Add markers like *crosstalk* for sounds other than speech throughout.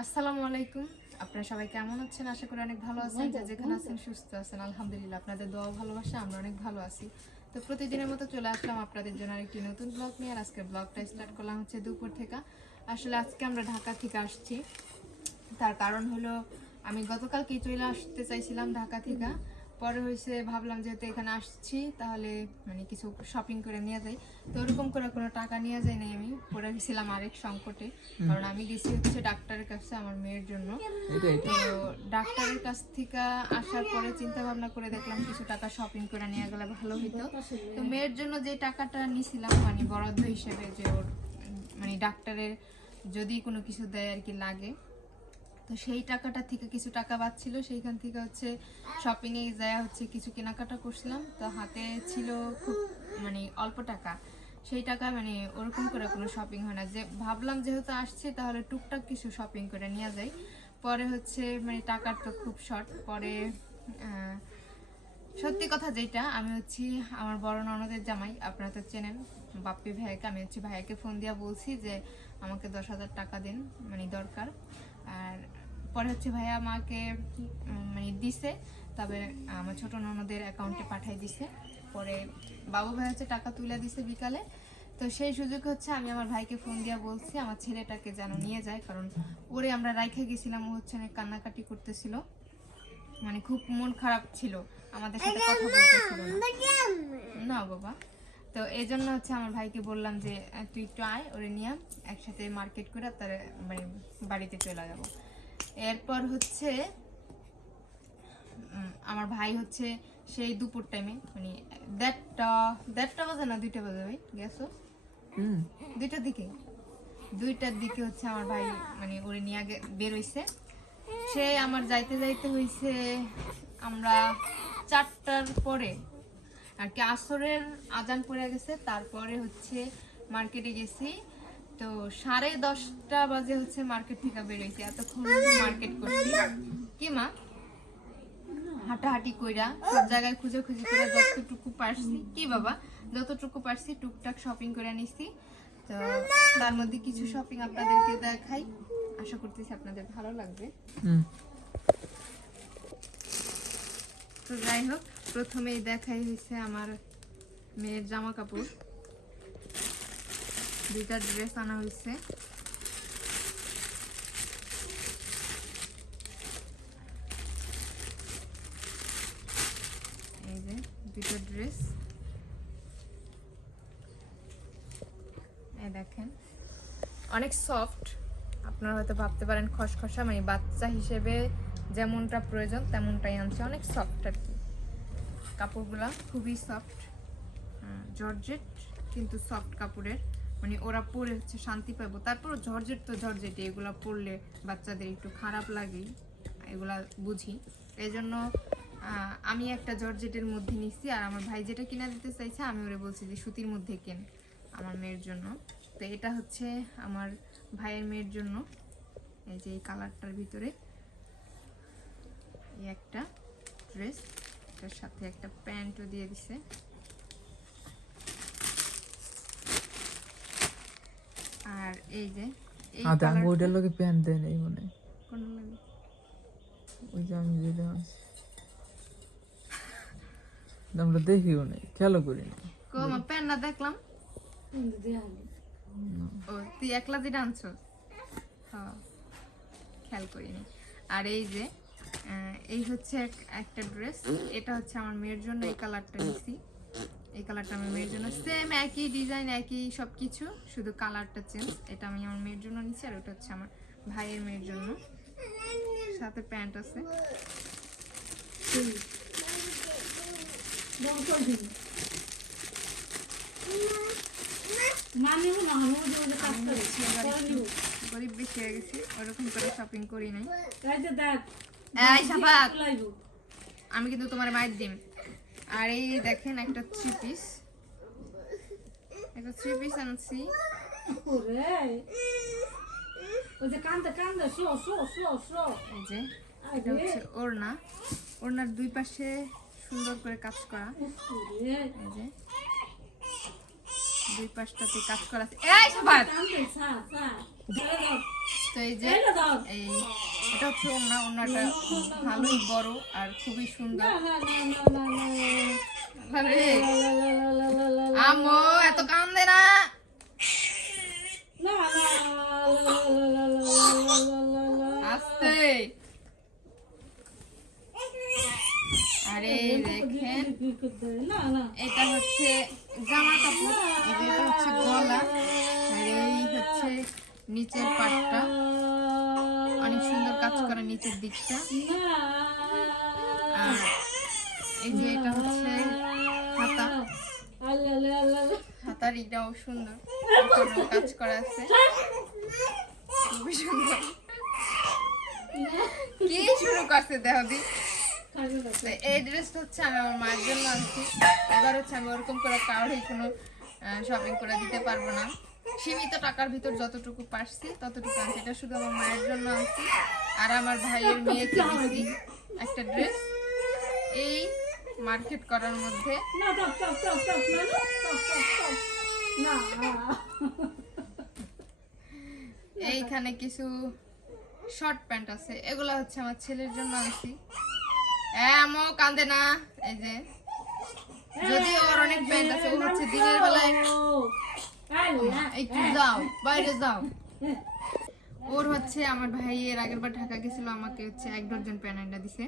আসসালামু আলাইকুম। আপনারা সবাই কেমন আছেন? আশা করি অনেক ভালো আছেন। যেখানে আছেন, সুস্থ আছেন। আলহামদুলিল্লাহ, আপনাদের দোয়া ভালোবাসা আমরা অনেক ভালো আছি। তো প্রতিদিনের মতো চলে আসলাম আপনাদের জন্য আরেকটি নতুন ব্লগ নিয়ে। আর আজকের ব্লগটা স্টার্ট করলাম হচ্ছে দুপুর থেকে। আসলে আজকে আমরা ঢাকা থেকে আসছি। তার কারণ হলো, আমি গতকালকেই চলে আসতে চাইছিলাম ঢাকা থেকে। পরে হয়েছে ভাবলাম যেহেতু এখানে আসছি তাহলে মানে কিছু শপিং করে নিয়ে যাই। তো ওরকম করে কোনো টাকা নিয়ে যাই নাই আমি পরে গেছিলাম আরেক সংকটে। কারণ আমি গেছি হচ্ছে ডাক্তারের কাছে আমার মেয়ের জন্য। তো ডাক্তারের কাছ থেকে আসার পরে চিন্তা ভাবনা করে দেখলাম কিছু টাকা শপিং করে নিয়ে গেলে ভালো হতো তো মেয়ের জন্য যে টাকাটা নিয়েছিলাম মানে বরাদ্দ হিসেবে যে ওর মানে ডাক্তারের যদি কোনো কিছু দেয় আর কি লাগে তো সেই টাকাটা থেকে কিছু টাকা বাঁচছিল। সেইখান থেকে হচ্ছে শপিংয়ে যায় হচ্ছে কিছু কেনাকাটা করছিলাম। তো হাতে ছিল খুব মানে অল্প টাকা। সেই টাকা মানে ওরকম করে কোনো শপিং হয় না। যে ভাবলাম যেহেতু আসছে, তাহলে টুকটাক কিছু শপিং করে নিয়ে যাই। পরে হচ্ছে মানে টাকার তো খুব শর্ট পরে সত্যি কথা যেটা, আমি হচ্ছি আমার বড় ননদের জামাই। আপনারা তো চেনেন বাপ্পি ভাইয়াকে। আমি হচ্ছে ভাইয়াকে ফোন দিয়া বলছি যে আমাকে দশ হাজার টাকা দিন মানে দরকার। আর পরে হচ্ছে ভাইয়া আমাকে মানে দিছে তবে আমার ছোট ননদের অ্যাকাউন্টে পাঠাই দিছে। পরে বাবু ভাই হচ্ছে টাকা তুলে দিছে বিকালে। তো সেই সুযোগে হচ্ছে আমি আমার ভাইকে ফোন দিয়া বলছি আমার ছেলেটাকে যেন নিয়ে যায় কারণ ওরে আমরা রাইখে গেছিলাম ও হচ্ছে অনেক কান্নাকাটি করতেছিল। মানে খুব মন খারাপ ছিল আমাদের সাথে কথা বলতেছিল না। না বাবা। তো এই জন্য হচ্ছে আমার ভাইকে বললাম যে তুই একটু আয় ওরে নিয়ে একসাথে মার্কেট করে তার মানে বাড়িতে চলে যাব। এরপর হচ্ছে আমার ভাই হচ্ছে সেই দুপুর টাইমে মানে দেড়টা দেড়টা বাজে না দুইটা বাজে ভাই? গেছো দুইটার দিকে? দুইটার দিকে হচ্ছে আমার ভাই মানে ওরে নিয়ে আগে বেরোইছে। সে আমার যাইতে যাইতে হইছে আমরা চারটার পরে। আর কি আসরের আজান পড়ে গেছে তারপরে হচ্ছে মার্কেটে গেছি। তো সাড়ে দশটা বাজে হচ্ছে মার্কেট থেকে বেরোইছি এতক্ষণ মার্কেট করছি। কি মা? হাঁটাহাঁটি কইরা সব জায়গায় খুঁজে খুঁজে করে যতটুকু পারছি কি বাবা? যতটুকু পারছি টুকটাক শপিং করে নিছি। তো তার মধ্যে কিছু শপিং আপনাদেরকে দেখাই। আশা করতেছি আপনাদের ভালো লাগবে। হুম। তো যাই হোক প্রথমেই দেখাই হয়েছে আমার মেয়ের জামা কাপড় দুইটা ড্রেস আনা হয়েছে। এই যে দুইটা ড্রেস এই দেখেন, অনেক সফট আপনারা হয়তো ভাবতে পারেন খসখসা মানে বাচ্চা হিসেবে যেমনটা প্রয়োজন তেমনটাই আনছে। অনেক সফট আর কি। কাপড়গুলা খুবই সফট জর্জেট, কিন্তু সফট কাপড়ের। মানে ওরা পরে হচ্ছে শান্তি পাবো তারপর জর্জেট তো জর্জেট, এগুলো পরলে বাচ্চাদের একটু খারাপ লাগেই এগুলা বুঝি। এই জন্য আমি একটা জর্জেটের মধ্যে নিচ্ছি আর আমার ভাই যেটা কিনা দিতে চাইছে, আমি ওরে বলছি যে সুতির মধ্যে কেন আমার মেয়ের জন্য। তো এটা হচ্ছে আমার ভাইয়ের মেয়ের জন্য। এই যে এই কালারটার ভিতরে, এই একটা ড্রেস এটার সাথে একটা প্যান্টও দিয়ে দিছে। আর এই যে এই লোকে প্যান্ট দেয় নাই মনে কোন লাগে? ওই যে আমি যেটা আমরা দেখিও নাই খেয়ালও করি না প্যান্ট না দেখলাম। ও তুই একলা আনছো হ্যাঁ খেয়াল করিনি। আর এই যে এই হচ্ছে এক- একটা ড্রেস এটা হচ্ছে আমার মেয়ের জন্য এই কালারটা নিছি। এই কালারটা আমার মেয়ের জন্য। সেম একই ডিজাইন একই সব কিছু শুধু কালারটা চেঞ্জ এটা আমি আমার মেয়ের জন্য নিছি আর ওটা হচ্ছে আমার ভাইয়ের মেয়ের জন্য। সাথে প্যান্ট আছে। গরিব বেশি হয়ে গেছি ওরকম করে শপিং করি নাই। এই আমি কিন্তু তোমার মায়ের দিম। আর এই দেখেন একটা থ্রি পিস একটা থ্রি পিস আনছি। এই যে এটা হচ্ছে ওড়না। ওড়নার দুই পাশে সুন্দর করে কাজ করা। যে দুই পাশটাতে কাজ করা আছে। এই সাবাত তো এই যে এই এটা হচ্ছে ওড়না ওড়নাটা ভালোই বড় আর খুবই সুন্দর। আমো, এত কাম দে না আরে দেখেন, এটা হচ্ছে জামা কাপড় এটা হচ্ছে গলা এই হচ্ছে নিচের পাটটা। অনেক সুন্দর কাজ করা নিচের দিকটা। আর এই যে এটা হচ্ছে হাতা। হাতার এটাও সুন্দর। কাজ করা আছে। খুবই সুন্দর। কি শুরু করছে দেহদি? এই ড্রেসটা হচ্ছে আমি আমার মায়ের জন্য আনছি। এবার হচ্ছে আমি ওরকম করে কাউরে কোনো শপিং করে দিতে পারব না। সীমিত টাকার ভিতর যতটুকু পারছি ততটুকু আনছি। এটা শুধু আমার মায়ের জন্য আনছি। আর আমার ভাইয়ের মেয়েকে দিচ্ছি একটা ড্রেস। এই মার্কেট করার মধ্যে। এইখানে কিছু শর্ট প্যান্ট আছে। এগুলো হচ্ছে আমার ছেলের জন্য আনছি। এমন কান্দে না। এই যে যদি ওর অনেক প্যান্ট আছে ও হচ্ছে দিনের বেলায় একটু যাও বাইরে যাও। ওর হচ্ছে আমার ভাই এর আগের বার ঢাকা গেছিল আমাকে হচ্ছে এক ডজন প্যান্ট এনে দিছে।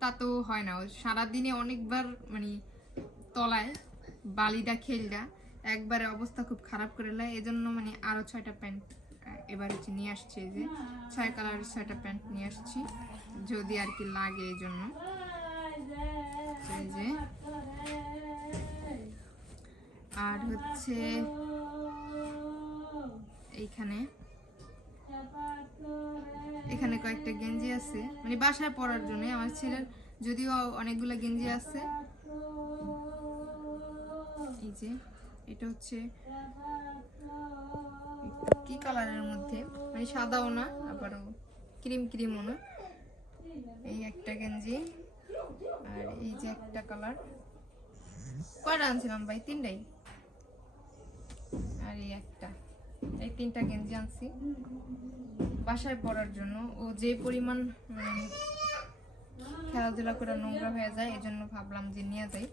তা তো হয় না ও সারাদিনে অনেকবার মানে তলায় বালিটা খেলটা একবারে অবস্থা খুব খারাপ করে নেয়। এজন্য মানে আরও ছয়টা প্যান্ট এবার হচ্ছে নিয়ে আসছি যে ছয় কালার ছয়টা প্যান্ট নিয়ে আসছি যদি আর কি লাগে এই জন্য। আর হচ্ছে এইখানে এখানে কয়েকটা গেঞ্জি আছে। মানে বাসায় পরার জন্য। আমার ছেলের যদিও অনেকগুলো গেঞ্জি আছে। এই যে, এটা হচ্ছে কি কালারের মধ্যে? মানে সাদাও না আবার ক্রিম ক্রিমও না। এই একটা গেঞ্জি আর এই যে একটা কালার। কয়টা আনছিলাম ভাই? তিনটাই। আর এই একটা। এই তিনটা গেঞ্জি আনছি। বাসায় পরার জন্য। ও যে পরিমাণ মানে খেলাধুলা করে নোংরা হয়ে যায় এই জন্য ভাবলাম যে নিয়ে যাই।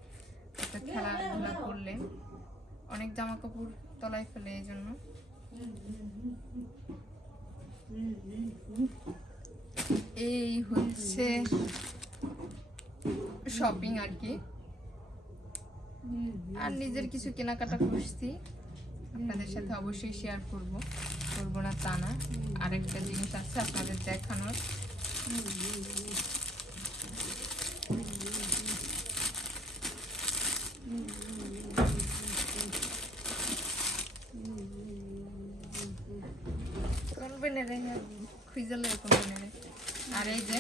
একটা খেলাধুলা করলে। অনেক জামা কাপড় তলায় ফেলে এই জন্য এই হচ্ছে শপিং আর কি। আর নিজের কিছু কেনাকাটা করছি। আপনাদের সাথে অবশ্যই শেয়ার করব। করব না তা না। আরেকটা জিনিস আছে আপনাদের দেখানোর। নেড়ে আর এই যে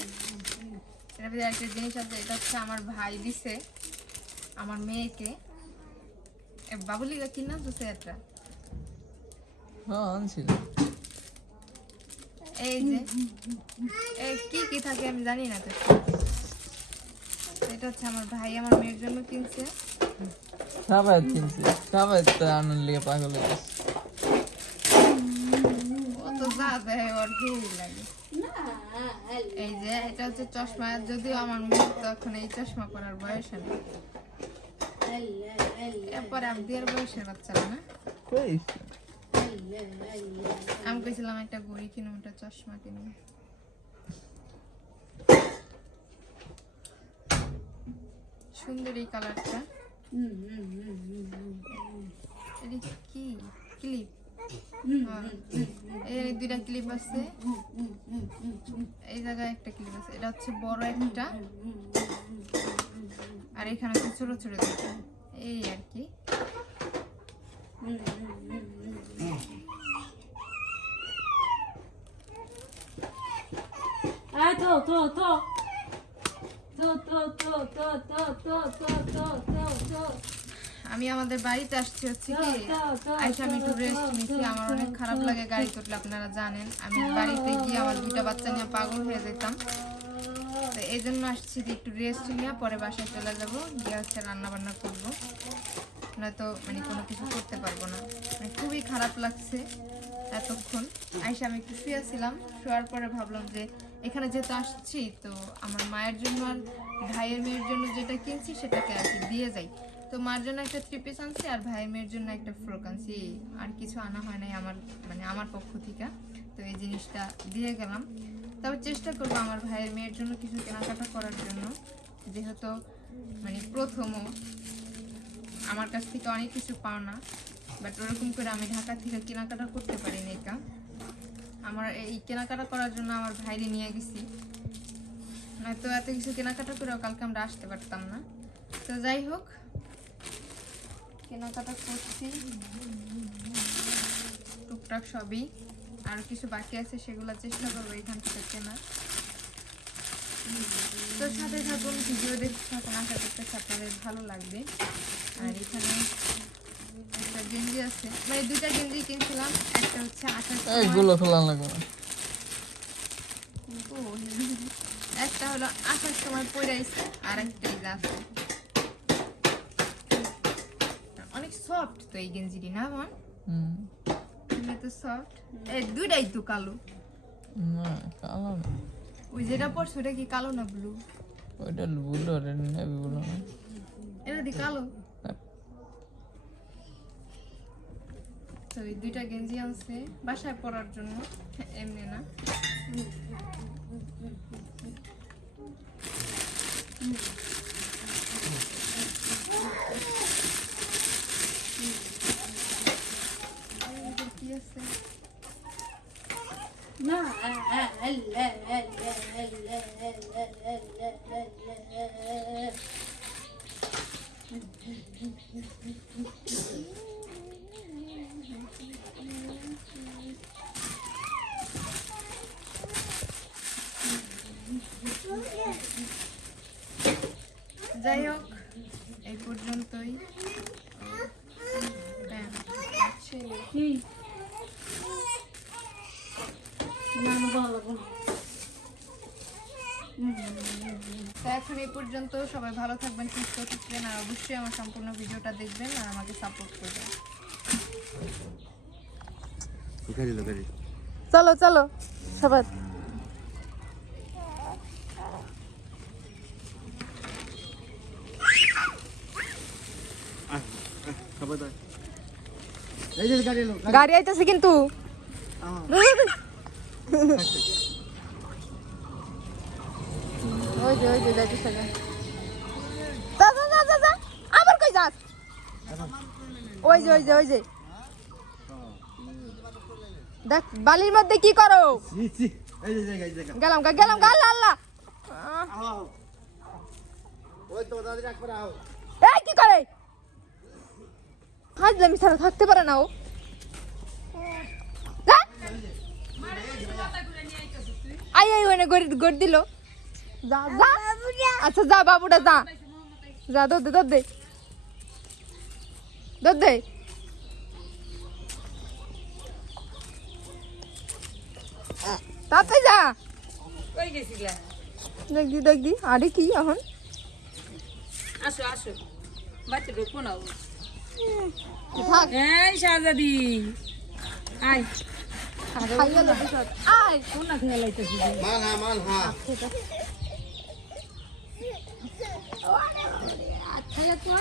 একটা জিনিস আছে, এটা হচ্ছে আমার ভাই দিছে, আমার মেয়েকে। এ বাবুলিকা কি নাম তো এটা হ্যাঁ আনছিলাম। এই যে এ কি কি থাকে আমি জানি না তো। এটা হচ্ছে আমার ভাই আমার মেয়ের জন্য কিনছে। সবাই কিনছে সবাই তো আনন্দ লিগে পাগল হয়ে গেছে। ও তো যা দেয় ওর লাগে। এই যে এটা হচ্ছে চশমা যদিও আমার মেয়ের তখন এই চশমা পরার বয়স নেই এরপরে আবদিয়ার বয়সের বাচ্চারা না? আমি কইছিলাম একটা ঘড়ি কিনো ওটা চশমা কিনবো সুন্দর এই কালারটা। এটা কি? ক্লিপ। এই দুইটা ক্লিপ আছে। এই জায়গায় একটা ক্লিপ আছে। এটা হচ্ছে বড় একটা। আর এখানে হচ্ছে ছোট ছোট এই আর কি। আমি আমাদের বাড়িতে আসছি হচ্ছে কি আইসা আমি একটু রেস্ট নিচ্ছি আমার অনেক খারাপ লাগে গাড়ি চটলে আপনারা জানেন। আমি বাড়িতে গিয়ে আমার দুইটা বাচ্চা নিয়ে পাগল হয়ে যেতাম। তো এই জন্য আসছি যে একটু রেস্ট নিয়ে পরে বাসায় চলে যাব গিয়ে হচ্ছে রান্না বান্না করব। নয়তো মানে কোনো কিছু করতে পারব না। মানে খুবই খারাপ লাগছে এতক্ষণ। আইসা আমি একটু শুয়েছিলাম শোয়ার পরে ভাবলাম যে এখানে যেহেতু আসছি, তো আমার মায়ের জন্য আর ভাইয়ের মেয়ের জন্য যেটা কিনছি সেটাকে আর কি দিয়ে যাই। তো মার জন্য একটা থ্রি পিস আনছি আর ভাইয়ের মেয়ের জন্য একটা ফ্রক আনছি। আর কিছু আনা হয় নাই আমার মানে আমার পক্ষ থেকে। তো এই জিনিসটা দিয়ে গেলাম। তবে চেষ্টা করব আমার ভাইয়ের মেয়ের জন্য কিছু কেনাকাটা করার জন্য। যেহেতু মানে প্রথমও আমার কাছ থেকে অনেক কিছু পাও না বাট ওরকম করে আমি ঢাকা থেকে কেনাকাটা করতে পারিনি একা আমার এই কেনাকাটা করার জন্য আমার ভাইরে নিয়ে গেছি। নয়তো এত কিছু কেনাকাটা করেও কালকে আমরা আসতে পারতাম না। তো যাই হোক, কেনাকাটা করছি। টুকটাক সবই, আর কিছু বাকি আছে সেগুলো চেষ্টা করব এখান থেকে কেনার। তো সাথে থাকুন ভিডিও দেখতে থাকুন আশা করতেছি আপনাদের ভালো লাগবে। আর এখানে একটা গেঞ্জি আছে। মানে দুইটা গেঞ্জি কিনছিলাম একটা হচ্ছে আঠাশ এইগুলো লাগবে না। একটা হলো আসার সময় পরে আইছে আর একটা আছে অনেক সফট তো এই গেঞ্জিটি না হুম। তো সফট এই দুইটাই তো কালো। না কালো না। ওই যেটা পরছো ওটা কি কালো না ব্লু ওইটা ব্লু আর নেভি ব্লু না। এটা দি কালো? তো এই দুইটা গেঞ্জি আনছে বাসায় পরার জন্য এমনি না। আর কি আছে না যাই হোক এই পর্যন্তই ব্যাম। কি না না ভালো লাগবে না। তো এখন এই পর্যন্ত সবাই ভালো থাকবেন সুস্থ থাকবেন আর অবশ্যই আমার সম্পূর্ণ ভিডিওটা দেখবেন আর আমাকে সাপোর্ট করবেন। চলো চলো সবাই গাড়ি আইতেছে কিন্তু। *laughs* ওই যে ওই যে যাইতেছে যা যা যা যা যা। আবার কই যাস? ওই যে ওই যে ওই যে। দেখ বালির মধ্যে কি করো? গেলাম গা গেলাম গা আল্লাহ এই কি করে? হাজ আমি ছাড়া থাকতে পারে না ও। আই আই ওনে গড় দিল। যা যা। আচ্ছা যা বাবুটা যা। যা দোদ দে দোদ দে। দোদ দে। তাতে যা। কই গেছিলা? দেখ দি দেখ দি। আরে কি এখন? আসো আসো। বাচ্চা ঢুকবো না থাক। এই শাহজাদি আয়। খাইয়া যাবে সব আয়। কোন না খেয়ে লাইতেছি মান হা মান 最悪は